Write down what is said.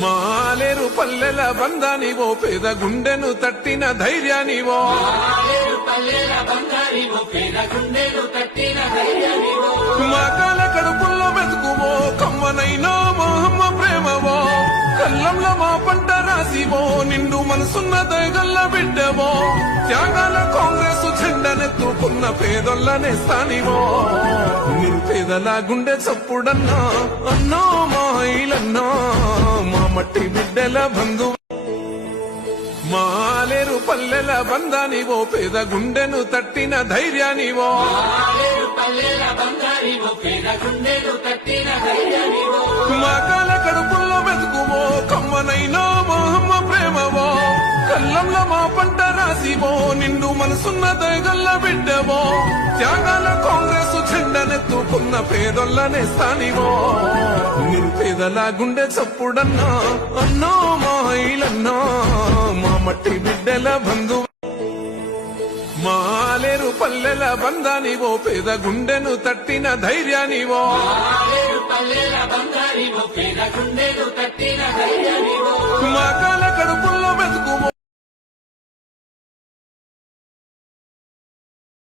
మాలేరు పల్లెల బంధానివో పేద గుండెను తట్టిన ధైర్యానివో మగాల కడుపుల్లో వెతుకువో కమ్మనైనా మహమ్మ ప్రేమవో కల్లంలో మా పంట రాసివో నిండు మనసున్న దయగల్ల బిడ్డవో త్యాగాల కాంగ్రెస్ జెండనెత్తుకున్న పేదొల్లనే స్థానివో నిరుపేదల గుండె చప్పుడన్నా అన్నా మా ఇలన్నా మా మట్టి బిడ్డల బంధువు మాలేరు పల్లెల బంధానివో పేద గుండెను తట్టిన ధైర్యానివో మగాల కడుపుల్లో వెతుకువో కమ్మనైనా మహమ్మ ప్రేమవో కల్లంలో మా పంట రాసివో నిండు మనసున్న దయగల్ల బిడ్డవో త్యాగాల కాంగ్రెస్ జెండనెత్తుకున్న పేదొల్లనే స్థానివో నిరుపేదల గుండె చప్పుడన్నా అన్నా మా ఇలన్నా మా మట్టి బిడ్డల బంధువు మాలేరు పల్లెల బంధానివో పేద గుండెను తట్టిన ధైర్యానివో మగాల